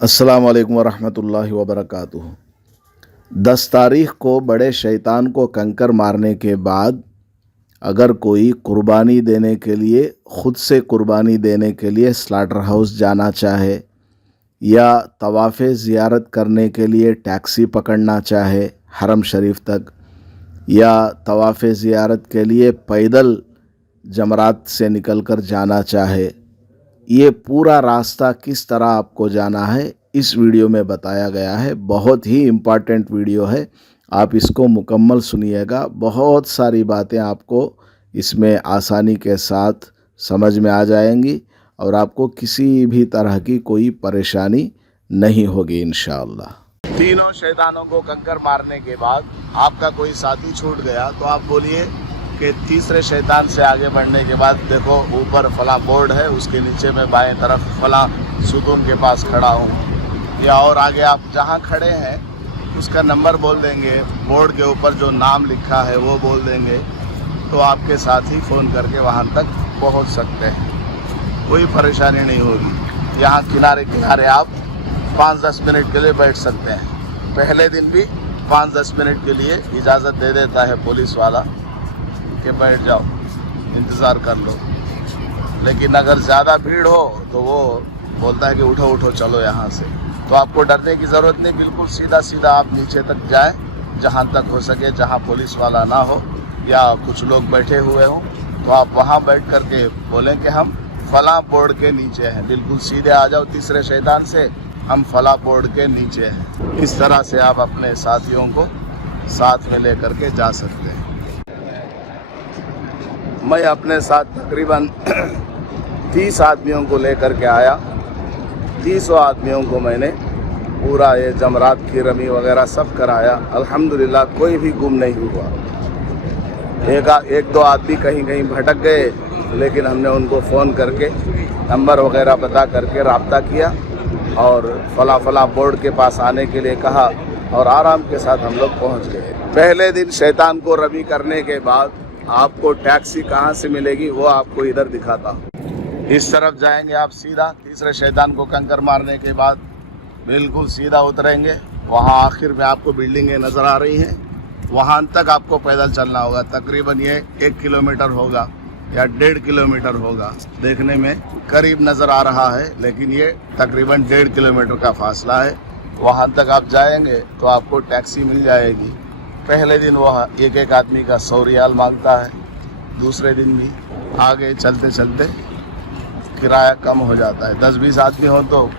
अस्सलाम वालेकुम वरहमतुल्लाहि वबरकातुहू। 10 तारीख को बड़े शैतान को कंकर मारने के बाद अगर कोई कुर्बानी देने के लिए ख़ुद से कुर्बानी देने के लिए स्लाटर हाउस जाना चाहे या तवाफ़ ज़ियारत करने के लिए टैक्सी पकड़ना चाहे हरम शरीफ तक, या तवाफ़ ज़ियारत के लिए पैदल जमरात से निकलकर जाना चाहे, ये पूरा रास्ता किस तरह आपको जाना है इस वीडियो में बताया गया है। बहुत ही इम्पॉर्टेंट वीडियो है, आप इसको मुकम्मल सुनिएगा। बहुत सारी बातें आपको इसमें आसानी के साथ समझ में आ जाएंगी और आपको किसी भी तरह की कोई परेशानी नहीं होगी इंशाअल्लाह। तीनों शैतानों को कंकर मारने के बाद आपका कोई साथी छूट गया तो आप बोलिए कि तीसरे शैतान से आगे बढ़ने के बाद देखो ऊपर फला बोर्ड है, उसके नीचे में बाएं तरफ फला सुतून के पास खड़ा हूँ, या और आगे आप जहाँ खड़े हैं उसका नंबर बोल देंगे, बोर्ड के ऊपर जो नाम लिखा है वो बोल देंगे, तो आपके साथी फ़ोन करके वहाँ तक पहुँच सकते हैं, कोई परेशानी नहीं होगी। यहाँ किनारे किनारे आप 5-10 मिनट के लिए बैठ सकते हैं। पहले दिन भी 5-10 मिनट के लिए इजाज़त दे देता है पुलिस वाला कि बैठ जाओ, इंतज़ार कर लो, लेकिन अगर ज़्यादा भीड़ हो तो वो बोलता है कि उठो उठो चलो यहाँ से। तो आपको डरने की ज़रूरत नहीं, बिल्कुल सीधा सीधा आप नीचे तक जाएं, जहाँ तक हो सके, जहाँ पुलिस वाला ना हो या कुछ लोग बैठे हुए हों, तो आप वहाँ बैठ कर के बोलें कि हम फला बोर्ड के नीचे हैं, बिल्कुल सीधे आ जाओ तीसरे शैतान से, हम फला बोर्ड के नीचे हैं। इस तरह से आप अपने साथियों को साथ में लेकर के जा सकते हैं। मैं अपने साथ तकरीबन 30 आदमियों को लेकर के आया। 30 आदमियों को मैंने पूरा ये जमरात की रमी वगैरह सब कराया। अल्हम्दुलिल्लाह कोई भी गुम नहीं हुआ। एक दो आदमी कहीं कहीं भटक गए, लेकिन हमने उनको फ़ोन करके नंबर वगैरह बता करके रब्ता किया और फला बोर्ड के पास आने के लिए कहा और आराम के साथ हम लोग पहुँच गए। पहले दिन शैतान को रमी करने के बाद आपको टैक्सी कहाँ से मिलेगी वो आपको इधर दिखाता हूँ। इस तरफ जाएंगे आप सीधा, तीसरे शैतान को कंकर मारने के बाद बिल्कुल सीधा उतरेंगे, वहाँ आखिर में आपको बिल्डिंगें नज़र आ रही हैं, वहाँ तक आपको पैदल चलना होगा। तकरीबन ये 1 किलोमीटर होगा या 1.5 किलोमीटर होगा, देखने में करीब नज़र आ रहा है, लेकिन ये तकरीबन 1.5 किलोमीटर का फासला है। वहाँ तक आप जाएंगे तो आपको टैक्सी मिल जाएगी। पहले दिन वह एक आदमी का 100 रियाल मांगता है, दूसरे दिन भी। आगे चलते चलते किराया कम हो जाता है। 10-20 आदमी हो तो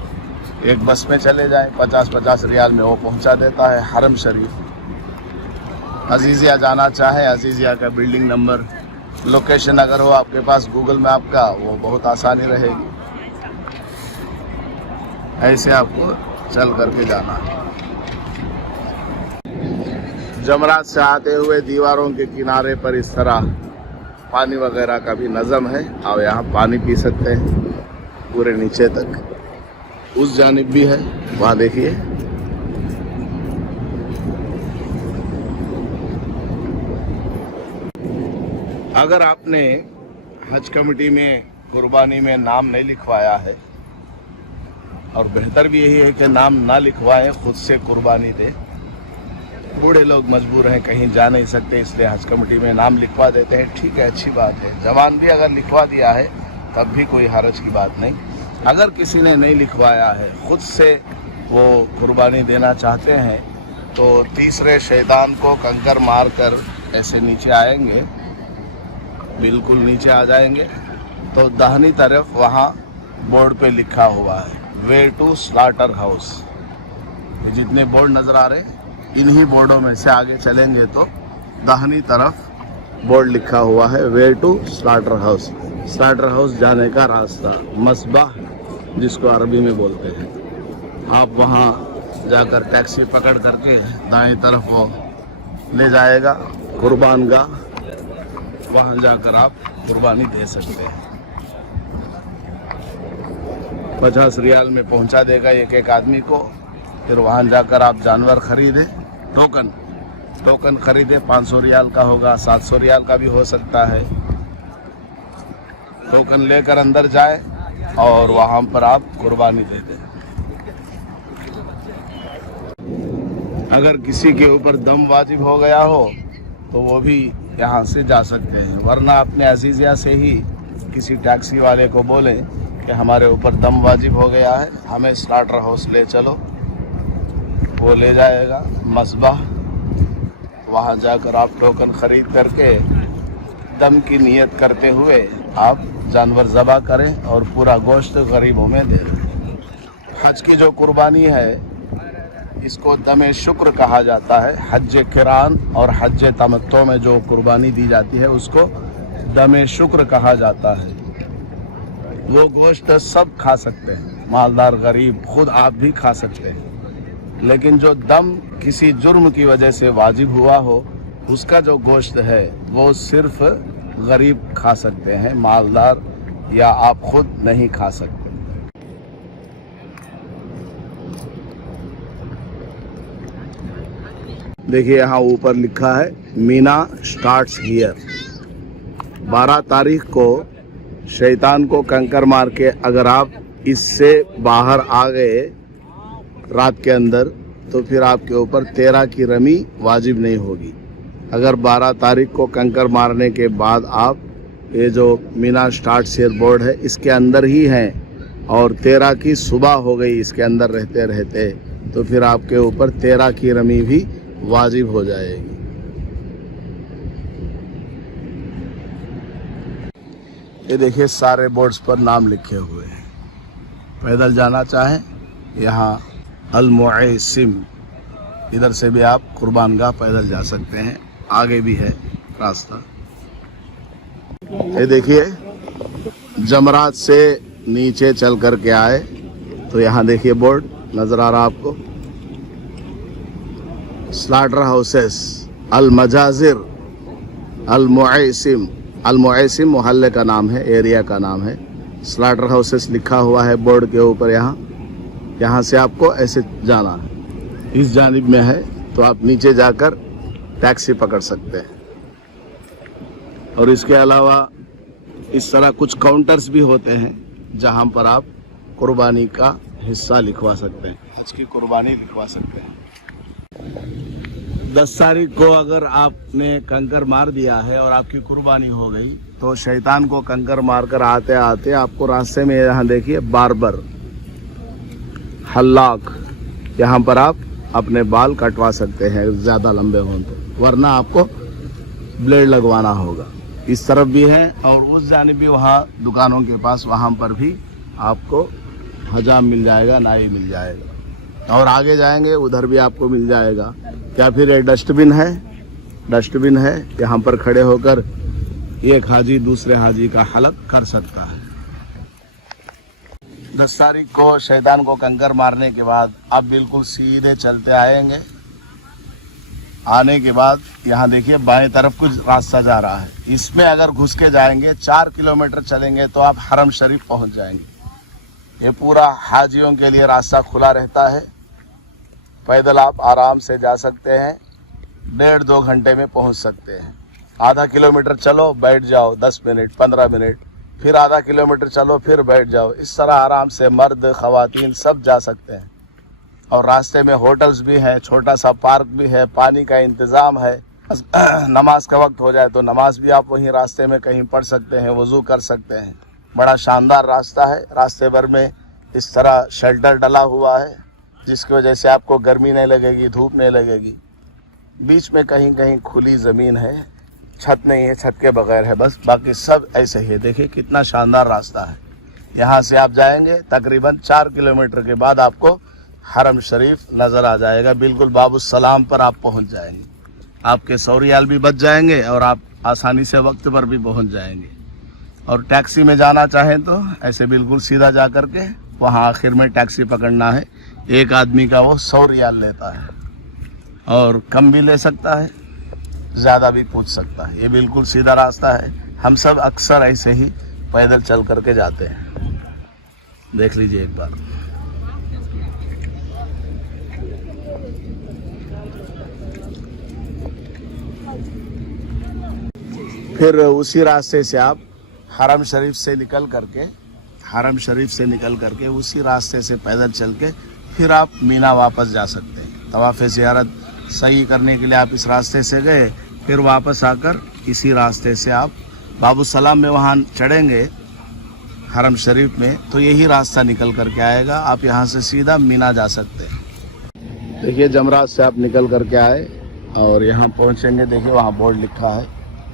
एक बस में चले जाएं, 50-50 रियाल में वो पहुंचा देता है हरम शरीफ। अजीज़िया जाना चाहे, अजीज़िया का बिल्डिंग नंबर, लोकेशन अगर हो आपके पास गूगल मैप का, वो बहुत आसानी रहेगी। ऐसे आपको चल करके जाना है। जमरात से आते हुए दीवारों के किनारे पर इस तरह पानी वगैरह का भी नज़म है, और यहाँ पानी पी सकते हैं पूरे नीचे तक। उस जानिब भी है, वहाँ देखिए। अगर आपने हज कमेटी में कुर्बानी में नाम नहीं लिखवाया है, और बेहतर भी यही है कि नाम ना लिखवाएं, खुद से कुर्बानी दें। बूढ़े लोग मजबूर हैं, कहीं जा नहीं सकते, इसलिए हज कमेटी में नाम लिखवा देते हैं, ठीक है, अच्छी बात है। जवान भी अगर लिखवा दिया है तब भी कोई हरज की बात नहीं। अगर किसी ने नहीं लिखवाया है, खुद से वो कुर्बानी देना चाहते हैं, तो तीसरे शैतान को कंकर मार कर ऐसे नीचे आएंगे, बिल्कुल नीचे आ जाएंगे, तो दाहिनी तरफ वहाँ बोर्ड पे लिखा हुआ है वे टू स्लाटर हाउस। ये जितने बोर्ड नज़र आ रहे हैं, इन्हीं बोर्डों में से आगे चलेंगे तो दाहिनी तरफ बोर्ड लिखा हुआ है way to slaughter house. Slaughter house जाने का रास्ता, मस्बाह जिसको अरबी में बोलते हैं। आप वहाँ जाकर टैक्सी पकड़ करके दाएं तरफ वो ले जाएगा कुर्बानगाह, वहाँ जाकर आप कुर्बानी दे सकते हैं। 50 रियाल में पहुँचा देगा एक आदमी को। फिर वहाँ जाकर आप जानवर खरीदें, टोकन खरीदे, 500 रियाल का होगा, 700 रियाल का भी हो सकता है। टोकन लेकर अंदर जाए और वहाँ पर आप कुर्बानी दे दें। अगर किसी के ऊपर दम वाजिब हो गया हो तो वो भी यहाँ से जा सकते हैं, वरना अपने अजीज़िया से ही किसी टैक्सी वाले को बोलें कि हमारे ऊपर दम वाजिब हो गया है, हमें स्लाटर हाउस ले चलो। वो ले जाएगा मस्बह, वहाँ जाकर आप टोकन ख़रीद करके दम की नियत करते हुए आप जानवर ज़बह करें और पूरा गोश्त गरीबों में दे दें। हज की जो कुर्बानी है इसको दमे शुक्र कहा जाता है। हज किरान और हज तमत्तो में जो कुर्बानी दी जाती है उसको दमे शुक्र कहा जाता है। वो गोश्त सब खा सकते हैं, मालदार गरीब, खुद आप भी खा सकते हैं, लेकिन जो दम किसी जुर्म की वजह से वाजिब हुआ हो उसका जो गोश्त है वो सिर्फ गरीब खा सकते हैं, मालदार या आप खुद नहीं खा सकते। देखिए यहाँ ऊपर लिखा है मीना स्टार्ट्स हियर। 12 तारीख को शैतान को कंकर मार के अगर आप इससे बाहर आ गए रात के अंदर तो फिर आपके ऊपर 13 की रमी वाजिब नहीं होगी। अगर 12 तारीख को कंकर मारने के बाद आप ये जो मीना स्टार्ट्स हियर बोर्ड है इसके अंदर ही हैं और 13 की सुबह हो गई इसके अंदर रहते रहते, तो फिर आपके ऊपर 13 की रमी भी वाजिब हो जाएगी। ये देखिए सारे बोर्ड्स पर नाम लिखे हुए हैं। पैदल जाना चाहें यहाँ अल-मुअसिम, इधर से भी आप कुर्बानगाह पैदल जा सकते हैं, आगे भी है रास्ता। ये देखिए जमरात से नीचे चल कर के आए तो यहाँ देखिए बोर्ड नज़र आ रहा आपको, स्लाटर हाउसेस अल-मजाजिर अल-मुअसिम। अल-मुअसिम मोहल्ले का नाम है, एरिया का नाम है। स्लाटर हाउसेस लिखा हुआ है बोर्ड के ऊपर। यहाँ से आपको ऐसे जाना है, इस जानिब में है तो आप नीचे जाकर टैक्सी पकड़ सकते हैं। और इसके अलावा इस तरह कुछ काउंटर्स भी होते हैं जहाँ पर आप कुर्बानी का हिस्सा लिखवा सकते हैं, हज की कुर्बानी लिखवा सकते हैं। 10 तारीख को अगर आपने कंकर मार दिया है और आपकी कुर्बानी हो गई तो शैतान को कंकर मारकर आते आते आपको रास्ते में यहाँ देखिए बार्बर, हल्लाक, यहाँ पर आप अपने बाल कटवा सकते हैं ज़्यादा लंबे हों तो, वरना आपको ब्लेड लगवाना होगा। इस तरफ भी है और उस जानिब भी, वहाँ दुकानों के पास वहाँ पर भी आपको हजाम मिल जाएगा, नाई मिल जाएगा। और आगे जाएंगे उधर भी आपको मिल जाएगा। क्या फिर ये डस्टबिन है, यहाँ पर खड़े होकर एक हाजी दूसरे हाजी का हलक कर सकता है। 10 तारीख को शैतान को कंकर मारने के बाद आप बिल्कुल सीधे चलते आएंगे। आने के बाद यहाँ देखिए बाएं तरफ कुछ रास्ता जा रहा है, इसमें अगर घुस के जाएंगे 4 किलोमीटर चलेंगे तो आप हरम शरीफ पहुँच जाएंगे। ये पूरा हाजियों के लिए रास्ता खुला रहता है, पैदल आप आराम से जा सकते हैं, 1.5-2 घंटे में पहुंच सकते हैं। आधा किलोमीटर चलो बैठ जाओ 10 मिनट 15 मिनट, फिर आधा किलोमीटर चलो फिर बैठ जाओ। इस तरह आराम से मर्द ख़वातीन सब जा सकते हैं। और रास्ते में होटल्स भी हैं, छोटा सा पार्क भी है, पानी का इंतज़ाम है। नमाज का वक्त हो जाए तो नमाज भी आप वहीं रास्ते में कहीं पढ़ सकते हैं, वज़ू कर सकते हैं। बड़ा शानदार रास्ता है। रास्ते भर में इस तरह शेल्टर डला हुआ है जिसकी वजह से आपको गर्मी नहीं लगेगी, धूप नहीं लगेगी। बीच में कहीं कहीं खुली ज़मीन है, छत नहीं है, छत के बगैर है बस, बाकी सब ऐसे ही है। देखिए कितना शानदार रास्ता है। यहाँ से आप जाएंगे तकरीबन 4 किलोमीटर के बाद आपको हरम शरीफ नज़र आ जाएगा। बिल्कुल बाबुसलाम पर आप पहुँच जाएंगे। आपके 100 रियाल भी बच जाएंगे और आप आसानी से वक्त पर भी पहुँच जाएंगे। और टैक्सी में जाना चाहें तो ऐसे बिल्कुल सीधा जा कर के वहाँ आखिर में टैक्सी पकड़ना है। एक आदमी का वो 100 रियाल लेता है और कम भी ले सकता है, ज़्यादा भी पूछ सकता है। ये बिल्कुल सीधा रास्ता है। हम सब अक्सर ऐसे ही पैदल चल करके जाते हैं। देख लीजिए एक बार। फिर उसी रास्ते से आप हरम शरीफ से निकल करके उसी रास्ते से पैदल चल के फिर आप मीना वापस जा सकते हैं। तवाफ़ ज़ियारत सही करने के लिए आप इस रास्ते से गए, फिर वापस आकर इसी रास्ते से आप बाबू सलाम में वहाँ चढ़ेंगे हरम शरीफ में, तो यही रास्ता निकल करके आएगा। आप यहाँ से सीधा मीना जा सकते हैं। देखिए जमरात से आप निकल करके आए और यहाँ पहुँचेंगे, देखिए वहाँ बोर्ड लिखा है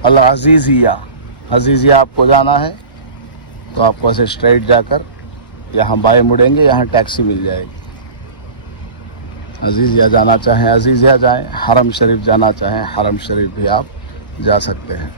अल अजीज़िया। अजीज़िया आपको जाना है तो आपको ऐसे स्ट्रेट जाकर यहाँ बाएं मुड़ेंगे, यहाँ टैक्सी मिल जाएगी। अजीज़िया जाना चाहें अजीज़िया जाएं, हरम शरीफ जाना चाहें हरम शरीफ भी आप जा सकते हैं।